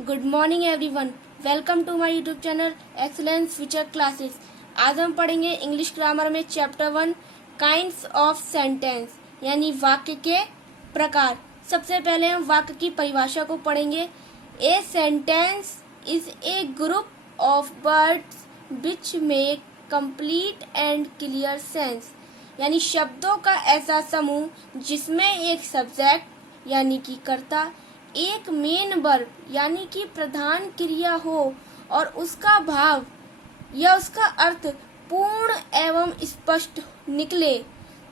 Good morning everyone, welcome to my YouTube channel excellence future classes. आज हम पढ़ेंगे English grammar में chapter 1 kinds of sentence यानी वाक्य के प्रकार। सबसे पहले हम वाक्य की परिभाषा को पढ़ेंगे। A sentence is a group of words which make complete and clear sense, यानी शब्दों का ऐसा समूह जिसमें एक सब्जेक्ट यानी कि कर्ता, एक मेन वर्ब यानी कि प्रधान क्रिया हो और उसका भाव या उसका अर्थ पूर्ण एवं स्पष्ट निकले,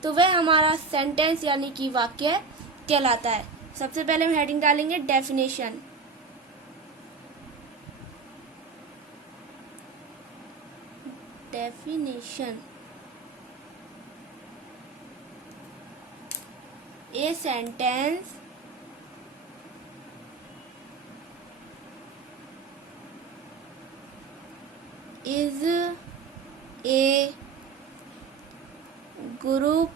तो वह हमारा सेंटेंस यानी कि वाक्य कहलाता है। सबसे पहले हम हेडिंग डालेंगे definition. Definition a sentence is a group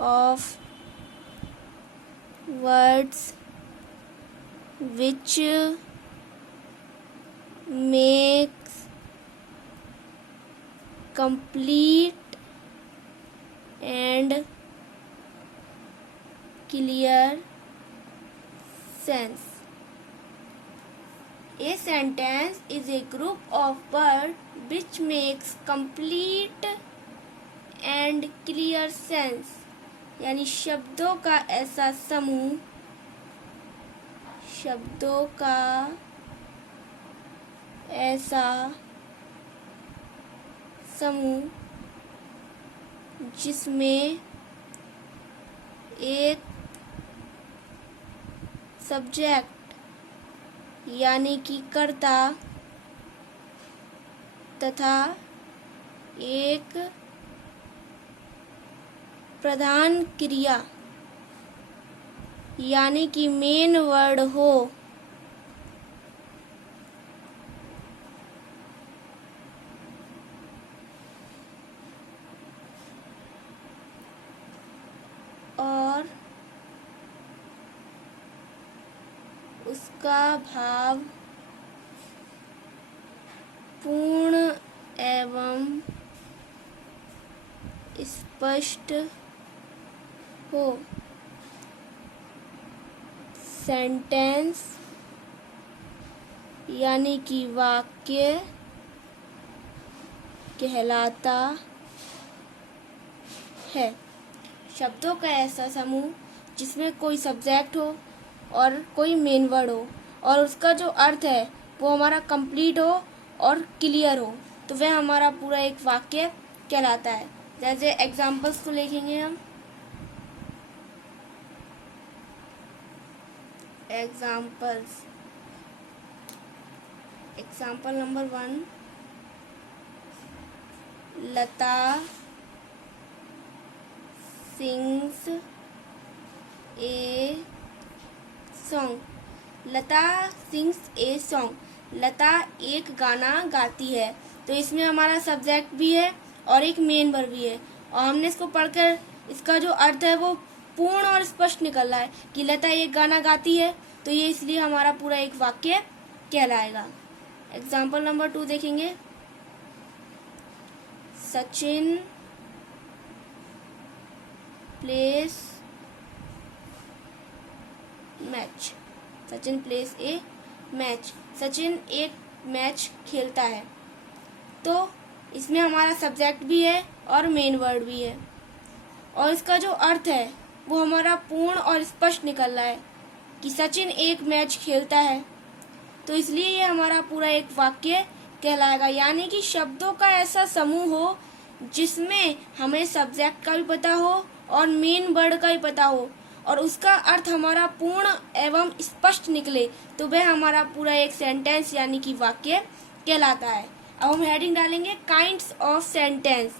of words which makes complete and clear sense. A sentence is a group of words which makes complete and clear sense, यानी शब्दों का ऐसा समूह, शब्दों का ऐसा समूह जिसमें एक सब्जेक्ट यानी कि कर्ता तथा एक प्रधान क्रिया यानी कि मेन वर्ड हो, और उसका भाव पूर्ण एवं स्पष्ट हो। सेंटेंस यानी कि वाक्य कहलाता है। शब्दों का ऐसा समूह जिसमें कोई सब्जेक्ट हो और कोई मेन वर्ड हो और उसका जो अर्थ है वो हमारा कंप्लीट हो और क्लियर हो, तो वह हमारा पूरा एक वाक्य कहलाता है। जैसे एग्जाम्पल्स को लिखेंगे हम। Examples, example number 1, Lata sings a song. Lata sings a song, Lata एक गाना गाती है, तो इसमें हमारा सब्जेक्ट भी है और एक मेन वर्ब भी है, और हमने इसको पढ़कर इसका जो अर्थ है वो पूर्ण और स्पष्ट निकल रहा है कि लता एक गाना गाती है, तो ये इसलिए हमारा पूरा एक वाक्य कहलाएगा। एग्जाम्पल नंबर 2 देखेंगे। Sachin plays match. Sachin plays a match, Sachin एक मैच खेलता है, तो इसमें हमारा सब्जेक्ट भी है और मेन वर्ड भी है, और इसका जो अर्थ है वो हमारा पूर्ण और स्पष्ट निकल रहा है कि सचिन एक मैच खेलता है, तो इसलिए ये हमारा पूरा एक वाक्य कहलाएगा। यानी कि शब्दों का ऐसा समूह हो जिसमें हमें सब्जेक्ट का भी पता हो और मेन वर्ड का भी पता हो और उसका अर्थ हमारा पूर्ण एवं स्पष्ट निकले, तो वह हमारा पूरा एक सेंटेंस यानी कि वाक्य कहलाता है। अब हम हेडिंग डालेंगे kinds of sentence.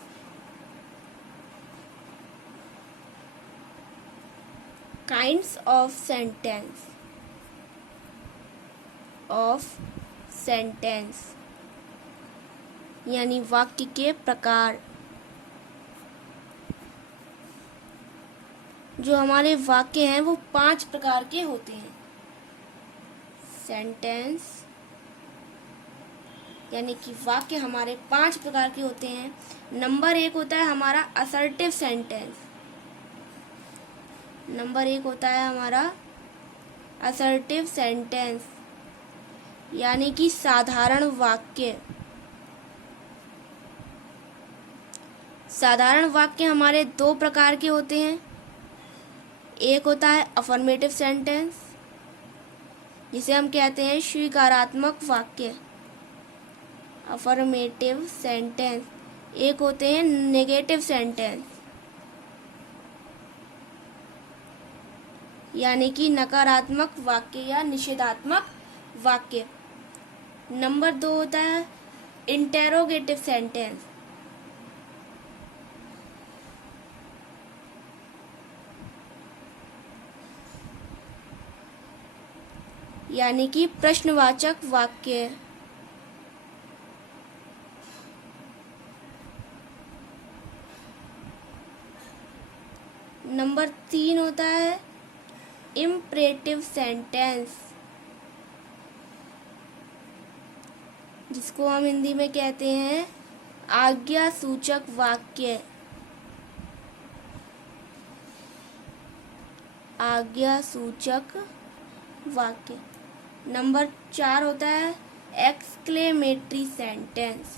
Kinds of sentence, of sentence यानी वाक्य के प्रकार। जो हमारे वाक्य हैं वो 5 प्रकार के होते हैं। सेंटेंस यानी कि वाक्य हमारे 5 प्रकार के होते हैं। नंबर 1 होता है हमारा असर्टिव सेंटेंस। नंबर 1 होता है हमारा असर्टिव सेंटेंस यानी कि साधारण वाक्य। साधारण वाक्य हमारे 2 प्रकार के होते हैं। एक होता है अफर्मेटिव सेंटेंस, जिसे हम कहते हैं स्वीकारात्मक वाक्य, अफर्मेटिव सेंटेंस। एक होते हैं नेगेटिव सेंटेंस यानी कि नकारात्मक वाक्य या निषेधात्मक वाक्य। नंबर 2 होता है इंटेरोगेटिव सेंटेंस। यानी कि प्रश्नवाचक वाक्य। नंबर 3 होता है इम्परेटिव सेंटेंस, जिसको हम हिंदी में कहते हैं आज्ञा सूचक वाक्य। आज्ञा सूचक वाक्य। नंबर 4 होता है एक्सक्लेमेटरी सेंटेंस।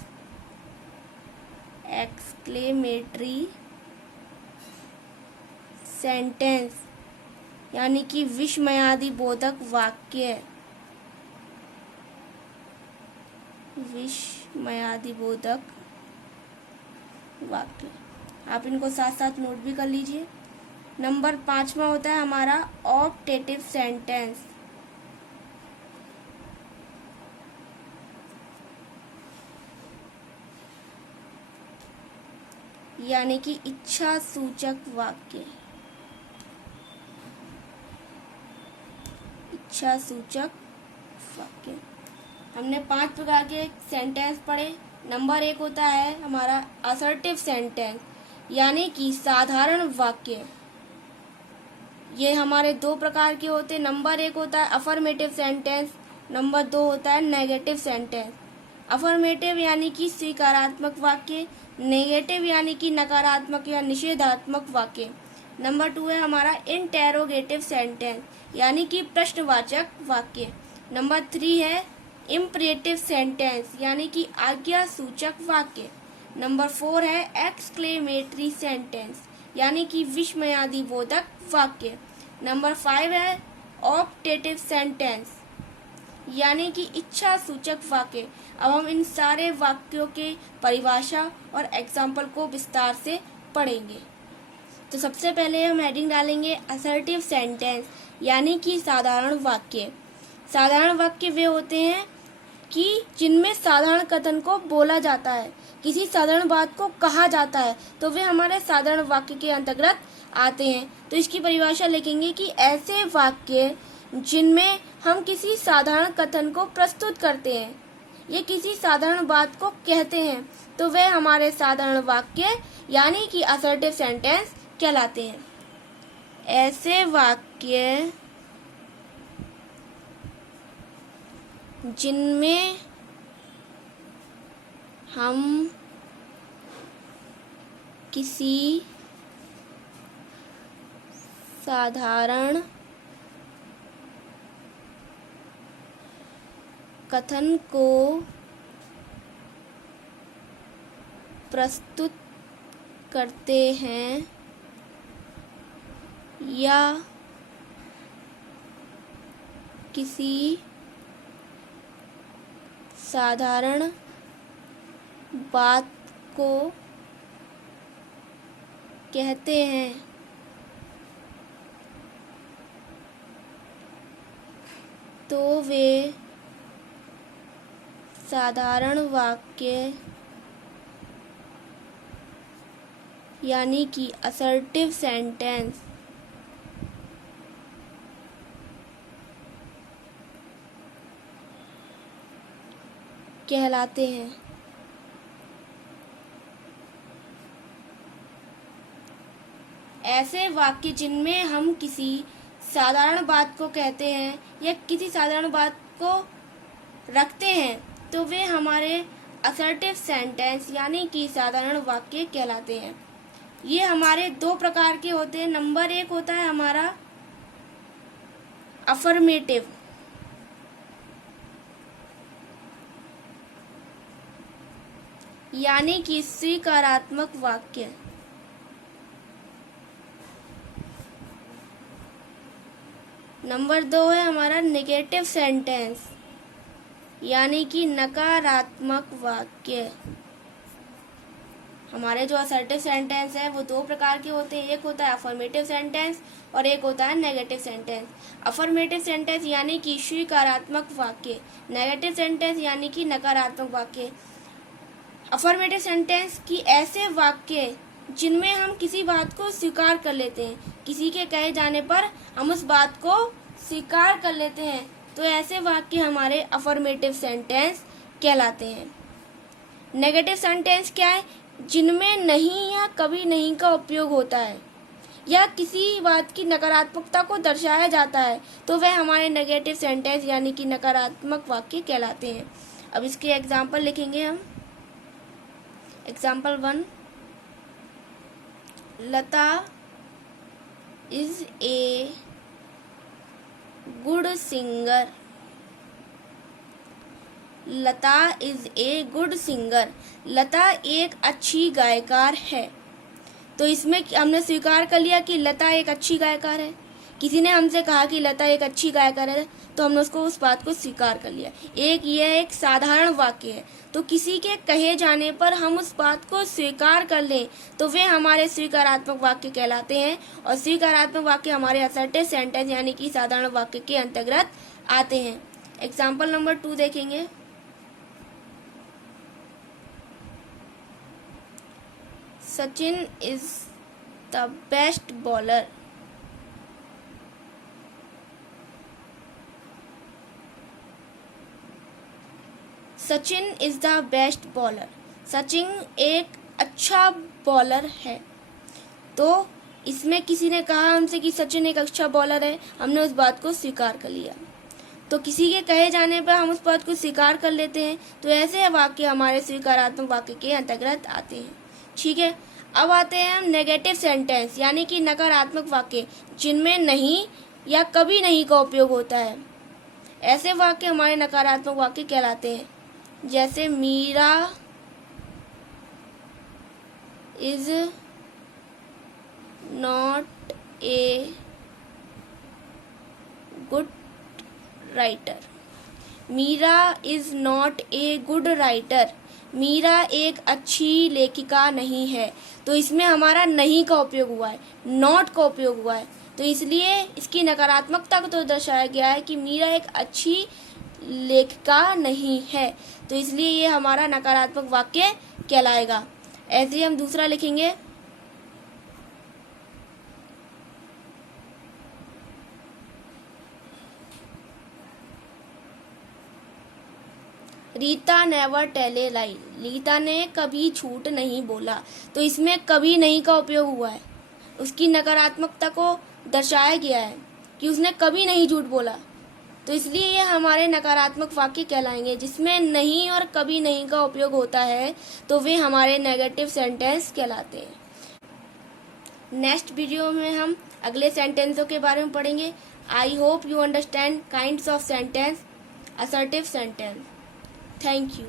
एक्सक्लेमेटरी सेंटेंस यानी कि विस्मयादि बोधक वाक्य। विस्मयादि बोधक वाक्य। आप इनको साथ साथ नोट भी कर लीजिए। नंबर 5वां होता है हमारा ऑप्टेटिव सेंटेंस। यानी कि इच्छा सूचक वाक्य। इच्छा सूचक वाक्य। हमने 5 प्रकार के सेंटेंस पढ़े। नंबर 1 होता है हमारा असर्टिव सेंटेंस यानी कि साधारण वाक्य। ये हमारे 2 प्रकार के होते हैं। नंबर 1 होता है अफर्मेटिव सेंटेंस, नंबर 2 होता है नेगेटिव सेंटेंस। अफर्मेटिव यानी कि स्वीकारात्मक वाक्य, नेगेटिव यानी कि नकारात्मक या निषेधात्मक वाक्य। नंबर 2 है हमारा इंटेरोगेटिव सेंटेंस यानी कि प्रश्नवाचक वाक्य। नंबर 3 है इम्परेटिव सेंटेंस यानी कि आज्ञा सूचक वाक्य। नंबर 4 है एक्सक्लेमेटरी सेंटेंस यानी कि विस्मयादि बोधक वाक्य। नंबर 5 है ऑप्टेटिव सेंटेंस यानी कि इच्छा सूचक वाक्य। अब हम इन सारे वाक्यों के परिभाषा और एग्जाम्पल को विस्तार से पढ़ेंगे। तो सबसे पहले हम हेडिंग डालेंगे असर्टिव सेंटेंस यानी कि साधारण वाक्य। साधारण वाक्य वे होते हैं कि जिनमें साधारण कथन को बोला जाता है, किसी साधारण बात को कहा जाता है, तो वे हमारे साधारण वाक्य के अंतर्गत आते हैं। तो इसकी परिभाषा लिखेंगे कि ऐसे वाक्य जिनमें हम किसी साधारण कथन को प्रस्तुत करते हैं, ये किसी साधारण बात को कहते हैं, तो वे हमारे साधारण वाक्य यानी कि असर्टिव सेंटेंस कहलाते हैं। ऐसे वाक्य जिनमें हम किसी साधारण कथन को प्रस्तुत करते हैं या किसी साधारण बात को कहते हैं, तो वे साधारण वाक्य यानी कि असर्टिव सेंटेंस कहलाते हैं। ऐसे वाक्य जिनमें हम किसी साधारण बात को कहते हैं या किसी साधारण बात को रखते हैं तो वे हमारे असर्टिव सेंटेंस यानी कि साधारण वाक्य कहलाते हैं। ये हमारे दो प्रकार के होते हैं। नंबर एक होता है हमारा अफर्मेटिव, यानी कि स्वीकारात्मक वाक्य। नंबर दो है हमारा नेगेटिव सेंटेंस, यानी कि नकारात्मक वाक्य। हमारे जो असर्टिव सेंटेंस है वो दो प्रकार के होते हैं, एक होता है अफर्मेटिव सेंटेंस और एक होता है नेगेटिव सेंटेंस। अफर्मेटिव सेंटेंस यानी कि स्वीकारात्मक वाक्य, नेगेटिव सेंटेंस यानी कि नकारात्मक वाक्य। अफर्मेटिव सेंटेंस की ऐसे वाक्य जिनमें हम किसी बात को स्वीकार कर लेते हैं, किसी के कहे जाने पर हम उस बात को स्वीकार कर लेते हैं, तो ऐसे वाक्य हमारे अफर्मेटिव सेंटेंस कहलाते हैं। नेगेटिव सेंटेंस क्या है? जिनमें नहीं या कभी नहीं का उपयोग होता है या किसी बात की नकारात्मकता को दर्शाया जाता है, तो वह हमारे नेगेटिव सेंटेंस यानी कि नकारात्मक वाक्य कहलाते हैं। अब इसके एग्जाम्पल लिखेंगे हम। Example 1, Lata is a good singer. Lata is a good singer. Lata एक अच्छी गायकार है। तो इसमें हमने स्वीकार कर लिया कि लता एक अच्छी गायकार है। किसी ने हमसे कहा कि लता एक अच्छी गायकार है, तो हमने उसको उस बात को स्वीकार कर लिया। यह एक साधारण वाक्य है। तो किसी के कहे जाने पर हम उस बात को स्वीकार कर लें तो वे हमारे स्वीकारात्मक वाक्य कहलाते हैं, और स्वीकारात्मक वाक्य हमारे असर्टिव सेंटेंस यानी कि साधारण वाक्य के अंतर्गत आते हैं। एग्जाम्पल नंबर 2 देखेंगे। Sachin is the best bowler. Sachin is the best bowler. Sachin एक अच्छा बॉलर है। तो इसमें किसी ने कहा हमसे कि सचिन एक अच्छा बॉलर है, हमने उस बात को स्वीकार कर लिया। तो किसी के कहे जाने पर हम उस बात को स्वीकार कर लेते हैं, तो ऐसे वाक्य हमारे स्वीकारात्मक वाक्य के अंतर्गत आते हैं। ठीक है, अब आते हैं हम नेगेटिव सेंटेंस यानी कि नकारात्मक वाक्य जिनमें नहीं या कभी नहीं का उपयोग होता है। ऐसे वाक्य हमारे नकारात्मक वाक्य कहलाते हैं। जैसे Meera is not a good writer. Meera is not a good writer. Meera एक अच्छी लेखिका नहीं है। तो इसमें हमारा नहीं का उपयोग हुआ है, नॉट का उपयोग हुआ है, तो इसलिए इसकी नकारात्मकता को तो दर्शाया गया है कि मीरा एक अच्छी लेखिका नहीं है। तो इसलिए ये हमारा नकारात्मक वाक्य कहलाएगा। ऐसे ही हम दूसरा लिखेंगे। रीता नेवर टेल ए लाई। रीता ने कभी झूठ नहीं बोला। तो इसमें कभी नहीं का उपयोग हुआ है, उसकी नकारात्मकता को दर्शाया गया है कि उसने कभी नहीं झूठ बोला। तो इसलिए ये हमारे नकारात्मक वाक्य कहलाएंगे। जिसमें नहीं और कभी नहीं का उपयोग होता है तो वे हमारे नेगेटिव सेंटेंस कहलाते हैं। नेक्स्ट वीडियो में हम अगले सेंटेंसों के बारे में पढ़ेंगे। I hope you understand kinds of sentence, assertive sentence. Thank you.